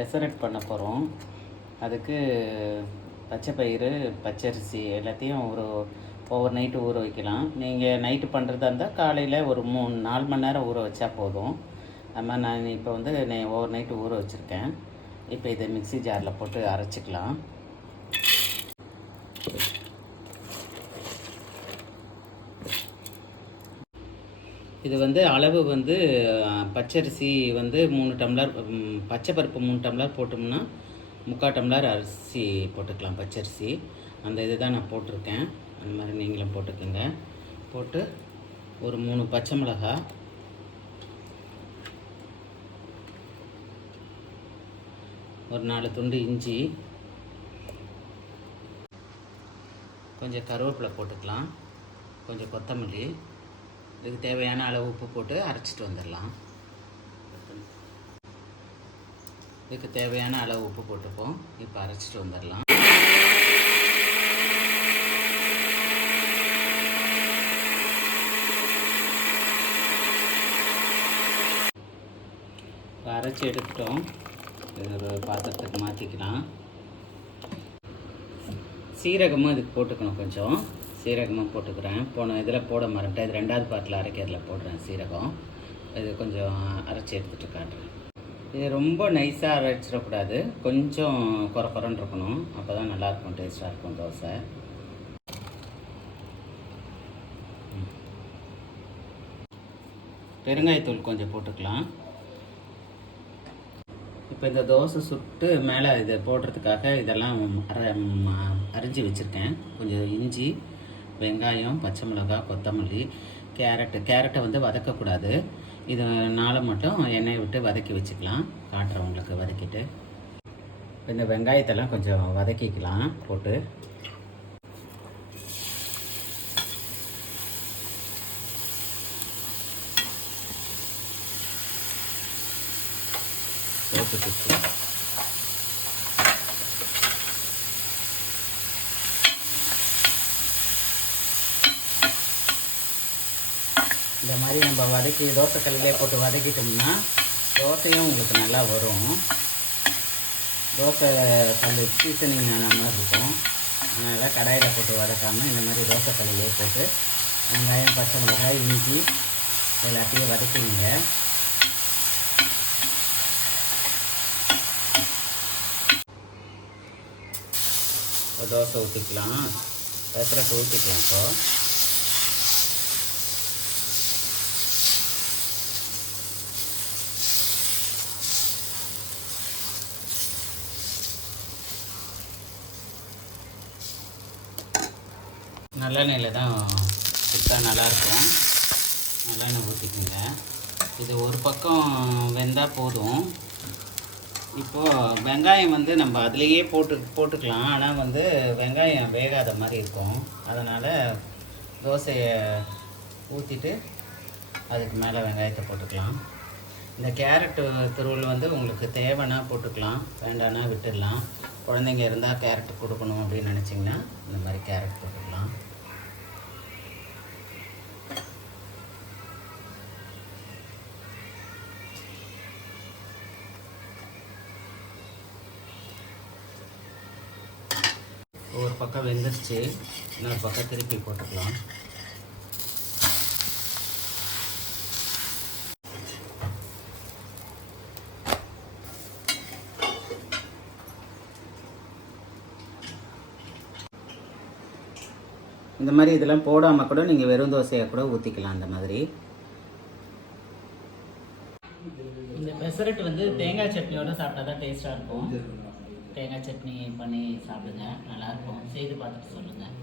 பெசரட் பண்ண போகிறோம். அதுக்கு பச்சை பயிறு, பச்சரிசி எல்லாத்தையும் ஓவர் நைட்டு ஊற வைக்கலாம். நீங்கள் நைட்டு பண்ணுறதா இருந்தால் காலையில் ஒரு 4 மணி நேரம் ஊற வச்சா போதும். அது மாதிரி நான் இப்போ வந்து ஓவர் நைட்டு ஊற வச்சுருக்கேன். இப்போ இதை மிக்ஸி ஜாரில் போட்டு அரைச்சிக்கலாம். இது வந்து அளவு வந்து பச்சரிசி வந்து 3 டம்ளர், பச்சை பருப்பு 3 டம்ளர் போட்டோம்னா 3/4 டம்ளர் அரிசி போட்டுக்கலாம். பச்சரிசி அந்த இது தான் நான் போட்டிருக்கேன். அந்த மாதிரி நீங்களும் போட்டுக்கோங்க. போட்டு ஒரு 3 பச்சை மிளகாய், ஒரு 4 துண்டு இஞ்சி, கொஞ்சம் கருவேப்பிலை போட்டுக்கலாம், கொஞ்சம் கொத்தமல்லி, இதுக்கு தேவையான அளவு உப்பு போட்டு அரைச்சிட்டு வந்துடலாம். இதுக்கு தேவையான அளவு உப்பு போட்டுப்போம். இப்போ அரைச்சிட்டு வந்துடலாம். இப்போ அரைச்சி எடுத்துட்டோம். இது ஒரு பாத்திரத்துக்கு மாற்றிக்கலாம். சீரகமும் இதுக்கு போட்டுக்கணும். கொஞ்சம் சீரகமும் போட்டுக்கிறேன். போன இதில் போட மறந்துட்டேன். இது 2வது பாட்டில் அரைக்கிறதுல போடுறேன் சீரகம். இது கொஞ்சம் அரைச்சி எடுத்துகிட்டு காட்டுறேன். இது ரொம்ப நைஸாக அரைச்சிடக்கூடாது, கொஞ்சம் குறன்னு இருக்கணும். அப்போ தான் நல்லாயிருக்கும், டேஸ்ட்டாக இருக்கும் தோசை. பெருங்காயத்தூள் கொஞ்சம் போட்டுக்கலாம். இப்போ இந்த தோசை சுட்டு மேலே இதை போடுறதுக்காக இதெல்லாம் அரிஞ்சு வச்சுருக்கேன். கொஞ்சம் இஞ்சி, வெங்காயம், பச்சை மிளகாய், கொத்தமல்லி, கேரட்டை வந்து வதக்கக்கூடாது. இதனால் மட்டும் எண்ணெயை விட்டு வதக்கி வச்சுக்கலாம். காட்டுறேன் உங்களுக்கு வதக்கிட்டு. இந்த வெங்காயத்தெல்லாம் கொஞ்சம் வதக்கிக்கலாம் போட்டு. இந்த மாதிரி நம்ம வதக்கி தோசைக்கல்லிலே போட்டு வதக்கிட்டோம்னா தோசையும் உங்களுக்கு நல்லா வரும். தோசை கல் சீசனிங் ஆன மாதிரி இருக்கும். அதனால் கடாயில் போட்டு வதக்காமல் இந்த மாதிரி தோசைக்கல்லிலே போட்டு வெங்காயம், பச்சை மிளகாய், இஞ்சி எல்லாத்தையும் வதக்கிங்க. தோசை ஊற்றிக்கலாம். பெசரட்டு ஊற்றிக்கலாம். இப்போ நல்லெண்ணெயில் தான் சுத்தா நல்லாயிருக்கும். நல்லெண்ணெய் ஊற்றிக்குங்க. இது ஒரு பக்கம் வெந்தால் போதும். இப்போது வெங்காயம் வந்து நம்ம அதுலேயே போட்டுக்கலாம். ஆனால் வந்து வெங்காயம் வேகாத மாதிரி இருக்கும். அதனால் தோசையை ஊற்றிட்டு அதுக்கு மேலே வெங்காயத்தை போட்டுக்கலாம். இந்த கேரட்டு துருவல் வந்து உங்களுக்கு தேவைன்னா போட்டுக்கலாம், வேண்டான்னா விட்டுடலாம். குழந்தைங்க இருந்தால் கேரட் கொடுக்கணும் அப்படின்னு நினச்சிங்கன்னா இந்த மாதிரி கேரட் போட்டுக்கலாம். ஒரு பக்கம் வெந்துருச்சு, இன்னொரு பக்கம் திருப்பி போட்டுக்கலாம். இந்த மாதிரி இதெல்லாம் போடாமல் கூட நீங்கள் வெறும் தோசையை கூட ஊற்றிக்கலாம். அந்த மாதிரி இந்த பெசரட் வந்து தேங்காய் சட்னியோடு சாப்பிட்டா தான் டேஸ்ட்டாக இருக்கும். தேங்காய் சட்னி பண்ணி சாப்பிடுங்க, நல்லாயிருக்கும். செய்து பார்த்துட்டு சொல்லுங்கள்.